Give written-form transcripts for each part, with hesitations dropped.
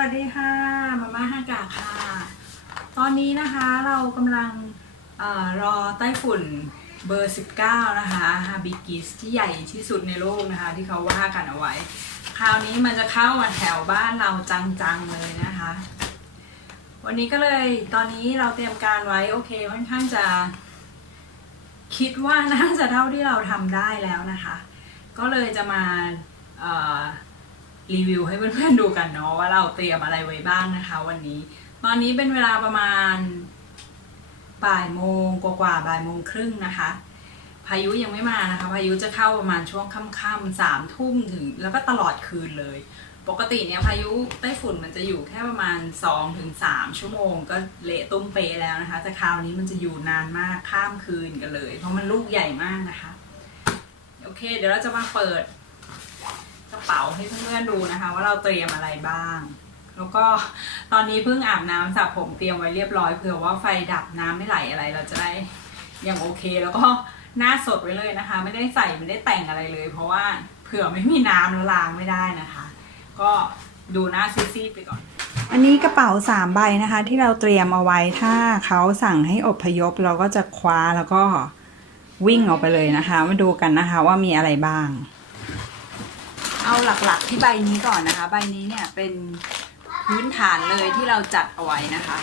วัสดีค่ะมาม่าฮากาค่ะตอนนี้นะคะเรากำลังรอไต้ฝุ่นเบอร์ 19นะคะฮาบิกิสที่ใหญ่ที่สุดในโลกนะคะที่เขาว่ากันเอาไว้คราวนี้มันจะเข้ามาแถวบ้านเราจังๆเลยนะคะวันนี้ก็เลยตอนนี้เราเตรียมการไว้โอเคค่อนข้างจะคิดว่าน่าจะเท่าที่เราทำได้แล้วนะคะก็เลยจะมารีวิวให้เพื่อนๆดูกันเนาะว่าเราเตรียมอะไรไว้บ้างนะคะวันนี้ตอนนี้เป็นเวลาประมาณบ่ายโมงกว่าๆบ่ายโมงครึ่งนะคะพายุยังไม่มานะคะพายุจะเข้าประมาณช่วงค่ำๆ3 ทุ่มถึงแล้วก็ตลอดคืนเลยปกติเนี่ยพายุไต้ฝุ่นมันจะอยู่แค่ประมาณ 2-3 ชั่วโมงก็เละตุ้มเปแล้วนะคะแต่คราวนี้มันจะอยู่นานมากข้ามคืนกันเลยเพราะมันลูกใหญ่มากนะคะโอเคเดี๋ยวเราจะมาเปิดกระเป๋าให้เพื่อนๆดูนะคะว่าเราเตรียมอะไรบ้างแล้วก็ตอนนี้เพิ่งอาบน้ำสระผมเตรียมไว้เรียบร้อยเผื่อว่าไฟดับน้ำไม่ไหลอะไรเราจะได้อย่างโอเคแล้วก็หน้าสดไว้เลยนะคะไม่ได้ใส่ไม่ได้แต่งอะไรเลยเพราะว่าเผื่อไม่มีน้ำแล้วล้างไม่ได้นะคะก็ดูหน้าซีดๆไปก่อนอันนี้กระเป๋า3 ใบนะคะที่เราเตรียมเอาไว้ถ้าเขาสั่งให้อพยพเราก็จะคว้าแล้วก็วิ่งออกไปเลยนะคะมาดูกันนะคะว่ามีอะไรบ้างเอาหลักๆที่ใบนี้ก่อนนะคะใบนี้เนี่ยเป็นพื้นฐานเลยที่เราจัดเอาไว้นะคะ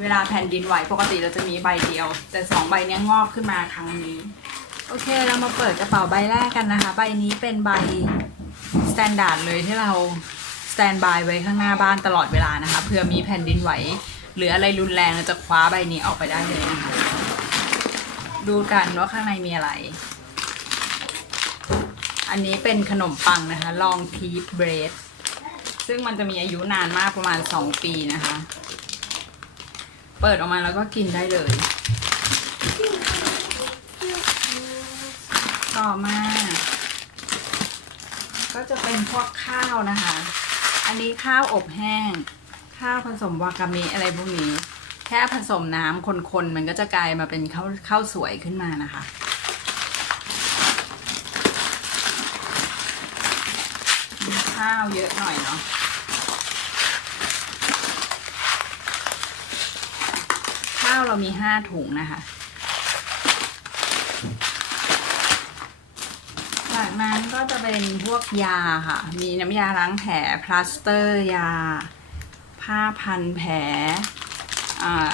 เวลาแผ่นดินไหวปกติเราจะมีใบเดียวแต่2 ใบนี้งอกขึ้นมาครั้งนี้โอเคเรามาเปิดกระเป๋าใบแรกกันนะคะใบนี้เป็นใบสแตนดาร์ดเลยที่เราสแตนบายไว้ข้างหน้าบ้านตลอดเวลานะคะเผื่อมีแผ่นดินไหวหรืออะไรรุนแรงเราจะคว้าใบนี้ออกไปได้เลยนะคะดูกันว่าข้างในมีอะไรอันนี้เป็นขนมปังนะคะลองทีฟเบรดซึ่งมันจะมีอายุนานมากประมาณ2 ปีนะคะเปิดออกมาแล้วก็กินได้เลยต่อมาก็จะเป็นพวกข้าวนะคะอันนี้ข้าวอบแห้งข้าวผสมวากาเมะอะไรพวกนี้แค่ผสมน้ำคนๆมันก็จะกลายมาเป็นข้าวสวยขึ้นมานะคะข้าวเยอะหน่อยเนาะข้าวเรามี5 ถุงนะคะจากนั้นก็จะเป็นพวกยาค่ะมีน้ำยาล้างแผลพลาสเตอร์ยาผ้าพันแผล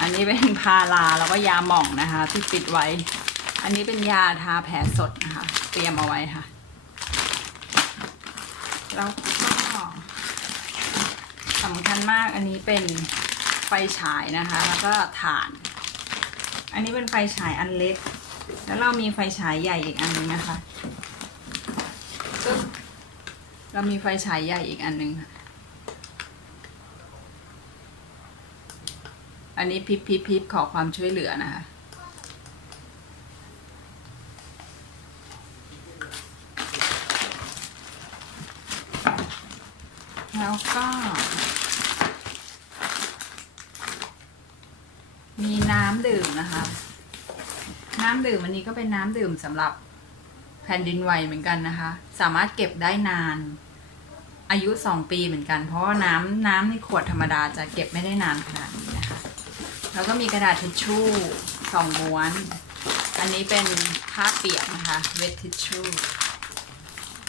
อันนี้เป็นพาราแล้วก็ยาหม่องนะคะที่ปิดไว้อันนี้เป็นยาทาแผลสดนะคะเตรียมเอาไว้ค่ะแล้วก็สำคัญมากอันนี้เป็นไฟฉายนะคะแล้วก็ถ่านอันนี้เป็นไฟฉายอันเล็กแล้วเรามีไฟฉายใหญ่อีกอันนึงนะคะเรามีไฟฉายใหญ่อีกอันนึงค่ะอันนี้พิบขอความช่วยเหลือนะคะแล้วก็มีน้ำดื่มนะคะน้ำดื่มอันนี้ก็เป็นน้ำดื่มสำหรับแผ่นดินไหวเหมือนกันนะคะสามารถเก็บได้นานอายุ2 ปีเหมือนกันเพราะว่าน้ำในขวดธรรมดาจะเก็บไม่ได้นานขนาดนี้นะคะแล้วก็มีกระดาษทิชชู่2 ม้วนอันนี้เป็นผ้าเปียกนะคะเวททิชชู่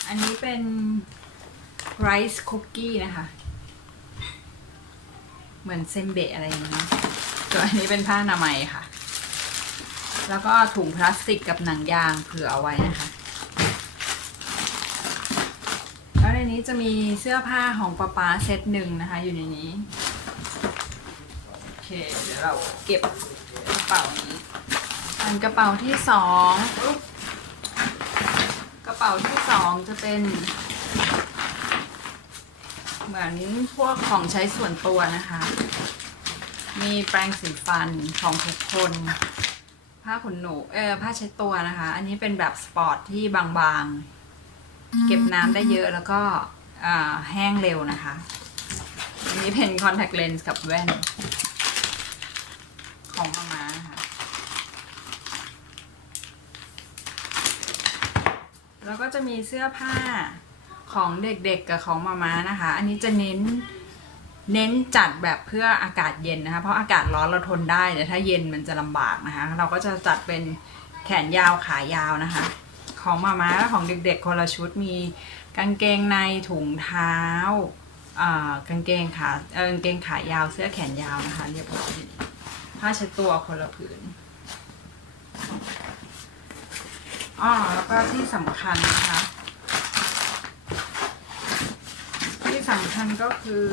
อันนี้เป็นไรซ์คุกกี้นะคะเหมือนเซมเบะอะไรอย่างนี้ส่วนอันนี้เป็นผ้าอนามัยค่ะแล้วก็ถุงพลาสติกกับหนังยางเผื่อเอาไว้นะคะแล้วในนี้จะมีเสื้อผ้าของป๊าเซต 1นะคะอยู่ในนี้โอเคเดี๋ยวเราเก็บกระเป๋านี้อันกระเป๋าที่ 2กระเป๋าที่ 2จะเป็นเหมือนพวกของใช้ส่วนตัวนะคะมีแปรงสีฟันของทุกคนผ้าขนหนูผ้าเช็ดตัวนะคะอันนี้เป็นแบบสปอร์ตที่บางๆเก็บน้ำได้เยอะแล้วก็แห้งเร็วนะคะอันนี้เป็นคอนแทคเลนส์กับแว่นของมาม่าค่ะแล้วก็จะมีเสื้อผ้าของเด็กๆกับของมาม่านะคะอันนี้จะเน้น เน้นจัดแบบเพื่ออากาศเย็นนะคะเพราะอากาศร้อนเราทนได้แต่ถ้าเย็นมันจะลำบากนะคะเราก็จะจัดเป็นแขนยาวขายาวนะคะของมาม่าและของเด็กๆคนละชุดมีกางเกงในถุงเท้ากางเกงขายาวเสื้อแขนยาวนะคะเรียบร้อยผ้าเช็ดตัวคนละผืนแล้วก็ที่สำคัญนะคะที่สำคัญก็คือ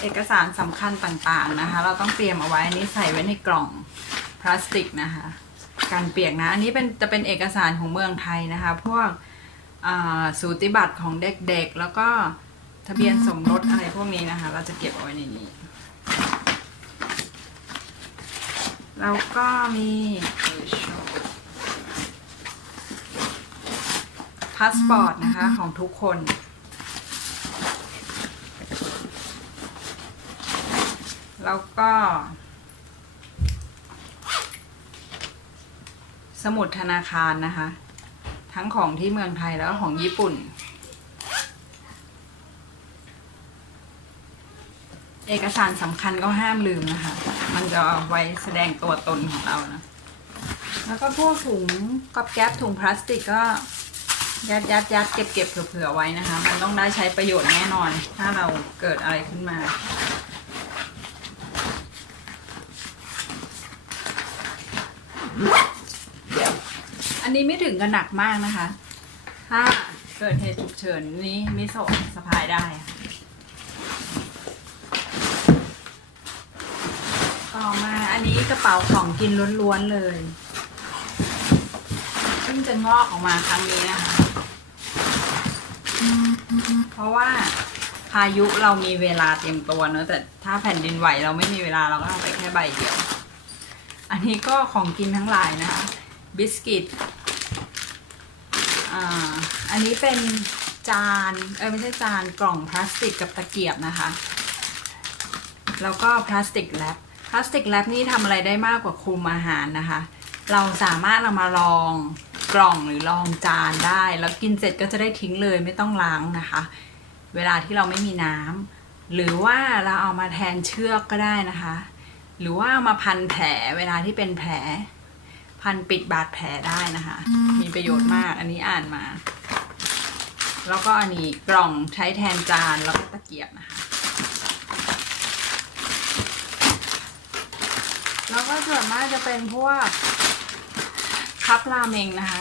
เอกสารสำคัญต่างๆนะคะเราต้องเตรียมเอาไว้อันนี้ใส่ไว้ในกล่องพลาสติกนะคะการเปียกนะอันนี้จะเป็นเอกสารของเมืองไทยนะคะพวกสูติบัตรของเด็กๆแล้วก็ทะเบียนสมรสอะไรพวกนี้นะคะเราจะเก็บเอาไว้ในนี้แล้วก็มีพาสปอร์ตนะคะของทุกคนแล้วก็สมุดธนาคารนะคะทั้งของที่เมืองไทยแล้วก็ของญี่ปุ่นเอกสารสำคัญก็ห้ามลืมนะคะมันจะเอาไว้แสดงตัวตนของเรานะแล้วก็พวกถุงก๊อบแก๊บถุงพลาสติกก็ยัดเก็บเผื่อไว้นะคะมันต้องได้ใช้ประโยชน์แน่นอนถ้าเราเกิดอะไรขึ้นมาอันนี้ไม่ถึงกับหนักมากนะคะถ้าเกิดเหตุฉุกเฉินนี้มิโซะสะพายได้ต่อมาอันนี้กระเป๋าของกินล้วนๆเลยซึ่งจะงอกออกมาครั้งนี้นะคะเพราะว่าพายุเรามีเวลาเตรียมตัวเนอะแต่ถ้าแผ่นดินไหวเราไม่มีเวลาเราก็เอาไปแค่ใบเดียวอันนี้ก็ของกินทั้งหลายนะคะบิสกิตอันนี้เป็นจานไม่ใช่จานกล่องพลาสติกกับตะเกียบนะคะแล้วก็พลาสติกแรปนี่ทำอะไรได้มากกว่าคุมอาหารนะคะเราสามารถเอามาลองกล่องหรือลองจานได้แล้วกินเสร็จก็จะได้ทิ้งเลยไม่ต้องล้างนะคะเวลาที่เราไม่มีน้ำหรือว่าเราเอามาแทนเชือกก็ได้นะคะหรือว่าเอามาพันแผลเวลาที่เป็นแผลพันปิดบาดแผลได้นะคะมีประโยชน์มากอันนี้อ่านมาแล้วก็อันนี้กล่องใช้แทนจานแล้วก็ตะเกียบนะคะแล้วก็ส่วนมากจะเป็นพวกคัพราเมงนะคะ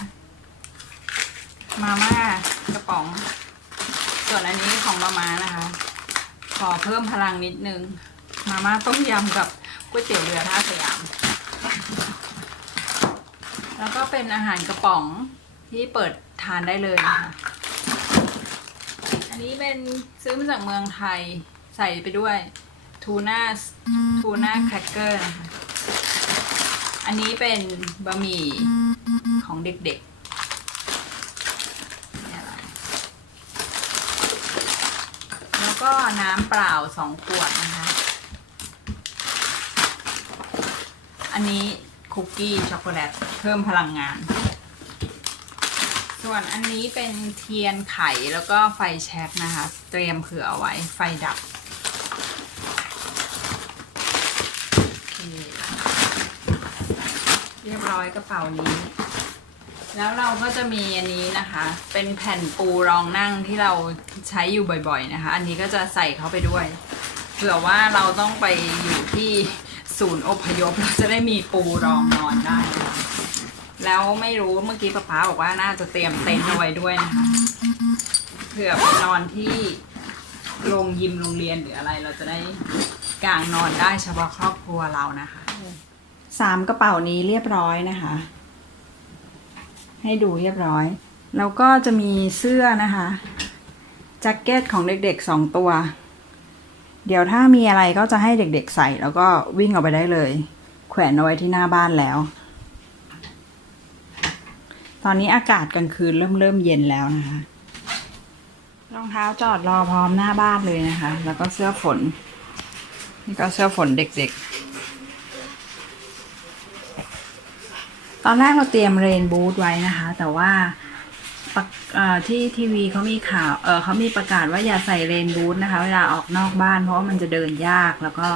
มาม่ากระป๋องส่วนอันนี้ของมาม่านะคะขอเพิ่มพลังนิดนึงมาม่าต้มยำกับก๋วยเตี๋ยวเรือท่าสยามแล้วก็เป็นอาหารกระป๋องที่เปิดทานได้เลยนะคะอันนี้เป็นซื้อมาจากเมืองไทยใส่ไปด้วยทูน่าแครกเกอร์นะคะอันนี้เป็นบะหมี่ของเด็กๆแล้วก็น้ำเปล่า2 ขวดนะคะอันนี้คุกกี้ช็อกโกแลตเพิ่มพลังงานส่วนอันนี้เป็นเทียนไขแล้วก็ไฟแช็กนะคะเตรียมเผื่อเอาไว้ไฟดับเรียบร้อยกระเป๋านี้แล้วเราก็จะมีอันนี้นะคะเป็นแผ่นปูรองนั่งที่เราใช้อยู่บ่อยๆนะคะอันนี้ก็จะใส่เข้าไปด้วยเผื่อว่าเราต้องไปอยู่ที่ศูนย์อพยพเราจะได้มีปูรองนอนได้แล้วไม่รู้เมื่อกี้ป๊าบอกว่าน่าจะเตรียมเต็นท์เอาไว้ด้วยนะคะเผื่อไปนอนที่โรงยิมโรงเรียนหรืออะไรเราจะได้กางนอนได้เฉพาะครอบครัวเรานะคะ3 กระเป๋านี้เรียบร้อยนะคะให้ดูเรียบร้อยแล้วก็จะมีเสื้อนะคะแจ็คเก็ตของเด็กๆ2 ตัวเดี๋ยวถ้ามีอะไรก็จะให้เด็กๆใส่แล้วก็วิ่งออกไปได้เลยแขวนเอาไว้ที่หน้าบ้านแล้วตอนนี้อากาศกลางคืนเริ่มเย็นแล้วนะคะรองเท้าจอดรอพร้อมหน้าบ้านเลยนะคะแล้วก็เสื้อฝนนี่ก็เสื้อฝนเด็กๆตอนแรกเราเตรียมเรนบูทไว้นะคะแต่ว่า ที่ทีวีเขามีข่าวเขามีประกาศว่าอย่าใส่เรนบูทนะคะเวลาออกนอกบ้านเพราะว่ามันจะเดินยากแล้วก็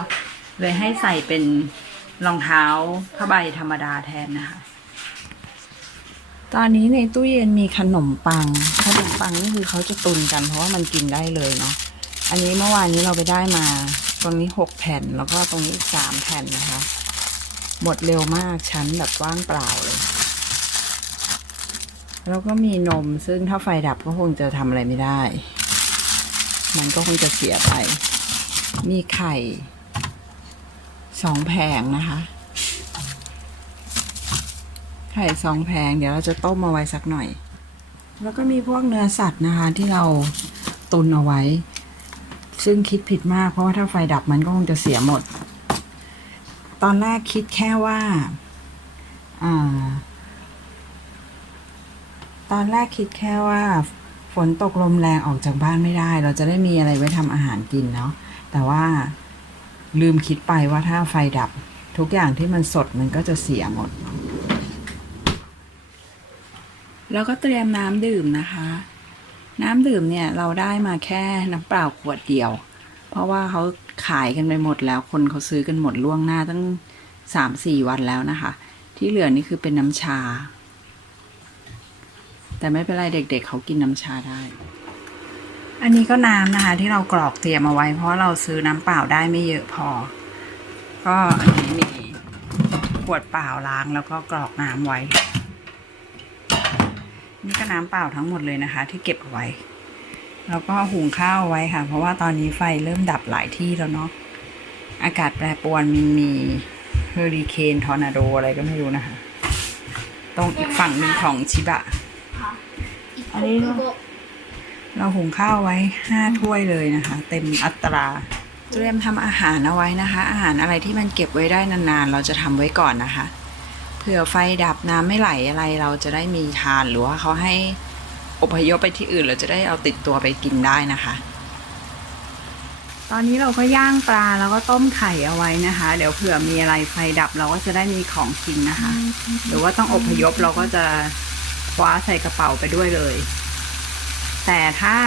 เลยให้ใส่เป็นรองเท้าผ้าใบธรรมดาแทนนะคะตอนนี้ในตู้เย็นมีขนมปังนี่คือเขาจะตุนกันเพราะว่ามันกินได้เลยเนาะอันนี้เมื่อวานนี้เราไปได้มาตรงนี้6 แผ่นแล้วก็ตรงนี้อีก3 แผ่นนะคะหมดเร็วมากชั้นแบบว่างเปล่าเลยแล้วก็มีนมซึ่งถ้าไฟดับก็คงจะทำอะไรไม่ได้มันก็คงจะเสียไปมีไข่2 แผงนะคะไข่2 แผงเดี๋ยวเราจะต้มเอาไว้สักหน่อยแล้วก็มีพวกเนื้อสัตว์นะคะที่เราตุนเอาไว้ซึ่งคิดผิดมากเพราะว่าถ้าไฟดับมันก็คงจะเสียหมดตอนแรกคิดแค่ว่าฝนตกลมแรงออกจากบ้านไม่ได้เราจะได้มีอะไรไว้ทำอาหารกินเนาะแต่ว่าลืมคิดไปว่าถ้าไฟดับทุกอย่างที่มันสดมันก็จะเสียหมดแล้วก็เตรียมน้ำดื่มนะคะน้ำดื่มเนี่ยเราได้มาแค่น้ำเปล่าขวดเดียวเพราะว่าเขาขายกันไปหมดแล้วคนเขาซื้อกันหมดล่วงหน้าตั้ง3-4 วันแล้วนะคะที่เหลือนี่คือเป็นน้ำชาแต่ไม่เป็นไรเด็กๆ เขากินน้ำชาได้อันนี้ก็น้ำนะคะที่เรากรอกเตรียมเอาไว้เพราะเราซื้อน้ำเปล่าได้ไม่เยอะพอก็อันนี้มีขวดเปล่าล้างแล้วก็กรอกน้ำไว้นี่ก็น้ำเปล่าทั้งหมดเลยนะคะที่เก็บเอาไว้แล้วก็หุงข้าวไว้ค่ะเพราะว่าตอนนี้ไฟเริ่มดับหลายที่แล้วเนาะอากาศแปรปรวนมีเฮอริเคนทอร์นาโดอะไรก็ไม่รู้นะคะตรงอีกฝั่งหนึ่งของชิบะอันนี้เราหุงข้าวไว้5 ถ้วยเลยนะคะเต็มอัตราเตรียมทำอาหารเอาไว้นะคะอาหารอะไรที่มันเก็บไว้ได้นานๆเราจะทำไว้ก่อนนะคะเผื่อไฟดับน้ำไม่ไหลอะไรเราจะได้มีทานหรือว่าเขาให้อพยพไปที่อื่นเราจะได้เอาติดตัวไปกินได้นะคะตอนนี้เราก็ย่างปลาแล้วก็ต้มไข่เอาไว้นะคะเดี๋ยวเผื่อมีอะไรไฟดับเราก็จะได้มีของกินนะคะหรือว่าต้องอพยพเราก็จะคว้าใส่กระเป๋าไปด้วยเลยแต่ถ้า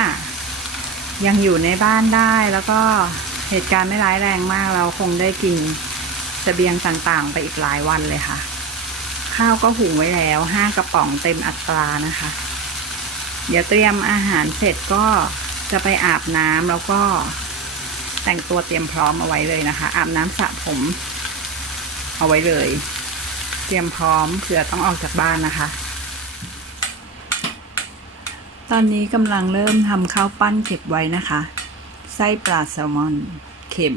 ยังอยู่ในบ้านได้แล้วก็เหตุการณ์ไม่ร้ายแรงมากเราคงได้กินเสบียงต่างๆไปอีกหลายวันเลยค่ะข้าวก็หุงไว้แล้ว5 กระป๋องเต็มอัตรานะคะเดี๋ยวเตรียมอาหารเสร็จก็จะไปอาบน้ำแล้วก็แต่งตัวเตรียมพร้อมเอาไว้เลยนะคะอาบน้ำสระผมเอาไว้เลยเตรียมพร้อมเผื่อต้องออกจากบ้านนะคะตอนนี้กำลังเริ่มทำข้าวปั้นเก็บไว้นะคะไส้ปลาแซลมอนเค็ม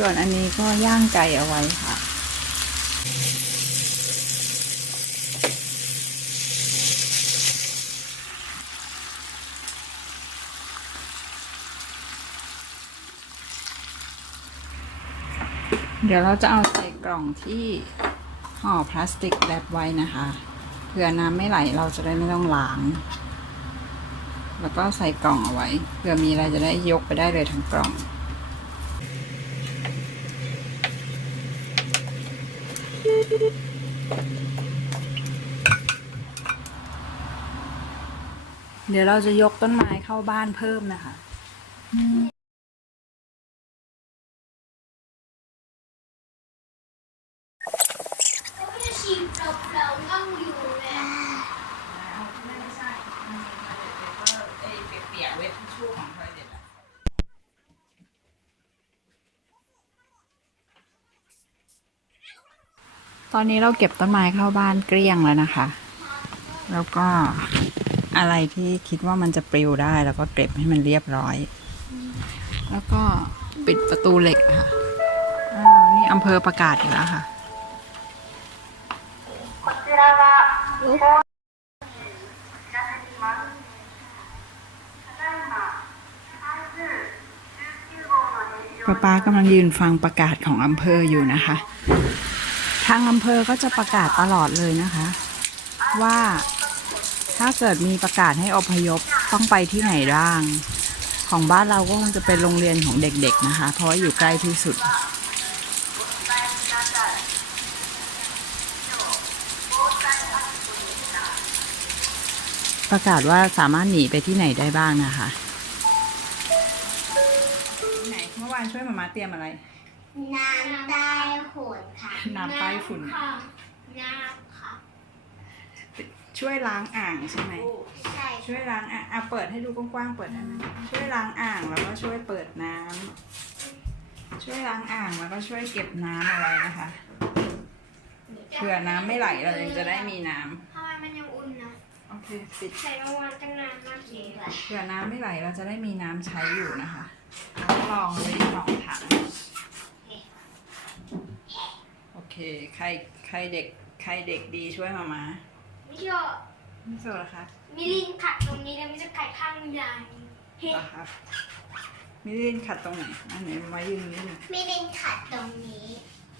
ส่วนอันนี้ก็ย่างไก่เอาไว้ค่ะเดี๋ยวเราจะเอาใส่กล่องที่ห่อพลาสติกแรปไว้นะคะเผื่อน้ำไม่ไหลเราจะได้ไม่ต้องล้างแล้วก็ใส่กล่องเอาไว้เผื่อมีอะไรจะได้ยกไปได้เลยทั้งกล่องเดี๋ยวเราจะยกต้นไม้เข้าบ้านเพิ่มนะคะตอนนี้เราเก็บต้นไม้เข้าบ้านเกลี้ยงแล้วนะคะแล้วก็อะไรที่คิดว่ามันจะปลิวได้แล้วก็เก็บให้มันเรียบร้อยแล้วก็ปิดประตูเหล็กค่ะนี่อำเภอประกาศอีกแล้วค่ะ ป๊ากำลังยืนฟังประกาศของอำเภออยู่นะคะ ทางอำเภอก็จะประกาศตลอดเลยนะคะ ว่าถ้าเกิดมีประกาศให้อพยพต้องไปที่ไหนบ้าง ของบ้านเราก็คงจะเป็นโรงเรียนของเด็กๆนะคะ เพราะว่าอยู่ใกล้ที่สุด ประกาศว่าสามารถหนีไปที่ไหนได้บ้างนะคะไหนเมื่อวานช่วยมาเตรียมอะไรน้ำใต้ฝุ่นค่ะน้ำใต้ฝุ่นน้ำค่ะช่วยล้างอ่างใช่ไหมใช่ช่วยล้างอ่างเปิดให้ดูกว้างๆเปิดนะช่วยล้างอ่างแล้วก็ช่วยเปิดน้ำช่วยล้างอ่างแล้วก็ช่วยเก็บน้ำอะไรนะคะเผื่อน้ำไม่ไหลเราจะได้มีน้ำทำไมมันยังอุ่นนะโอเคปิดใส่เมื่อวานตั้งนานมากเลยเผื่อน้ำไม่ไหลเราจะได้มีน้ำใช้อยู่นะคะลองไว้2 ถังโอเคใครเด็กดีช่วยมาไม่ชอบไม่ชอบหรอคะมิลินขัดตรงนี้แล้วมิจะขัดข้างยายเหรอครับมิลินขัดตรงไหนอันไหนมายืนนี่เลยมิลินขัดตรงนี้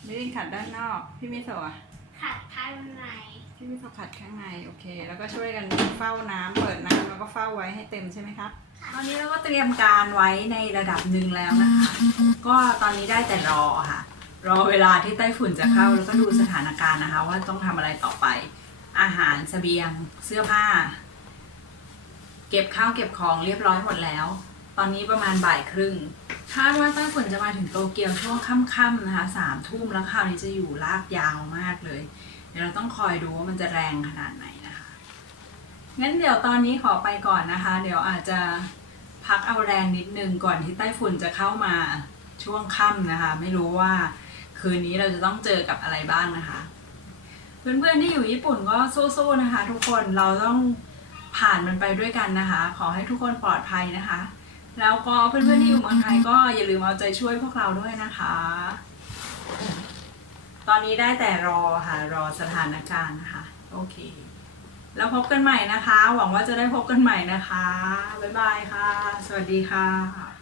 มิลินขัดด้านนอกพี่มิโซะขัดข้างในพี่มิโซะขัดข้างในโอเคแล้วก็ช่วยกันเฝ้าน้ำเปิดน้ำแล้วก็เฝ้าไว้ให้เต็มใช่ไหมครับตอนนี้เราก็เตรียมการไว้ในระดับหนึ่งแล้วนะคะก็ตอนนี้ได้แต่รอค่ะรอเวลาที่ไต้ฝุ่นจะเข้าแล้วก็ดูสถานการณ์นะคะว่าต้องทำอะไรต่อไปอาหารเสบียงเสื้อผ้าเก็บข้าวเก็บของเรียบร้อยหมดแล้วตอนนี้ประมาณบ่ายครึ่งคาดว่าไต้ฝุ่นจะมาถึงโตเกียวช่วงค่ำๆนะคะ3 ทุ่มแล้วคราวนี้จะอยู่ลากยาวมากเลยเดี๋ยวเราต้องคอยดูว่ามันจะแรงขนาดไหนนะคะงั้นเดี๋ยวตอนนี้ขอไปก่อนนะคะเดี๋ยวอาจจะพักเอาแรงนิดนึงก่อนที่ไต้ฝุ่นจะเข้ามาช่วงค่ำนะคะไม่รู้ว่าคืนนี้เราจะต้องเจอกับอะไรบ้างนะคะเพื่อนๆที่อยู่ญี่ปุ่นก็สู้ๆนะคะทุกคนเราต้องผ่านมันไปด้วยกันนะคะขอให้ทุกคนปลอดภัยนะคะแล้วก็เพื่อนๆที่อยู่เมืองไทยก็อย่าลืมเอาใจช่วยพวกเราด้วยนะคะตอนนี้ได้แต่รอค่ะรอสถานการณ์นะคะโอเคแล้วพบกันใหม่นะคะหวังว่าจะได้พบกันใหม่นะคะบ๊ายบายค่ะสวัสดีค่ะ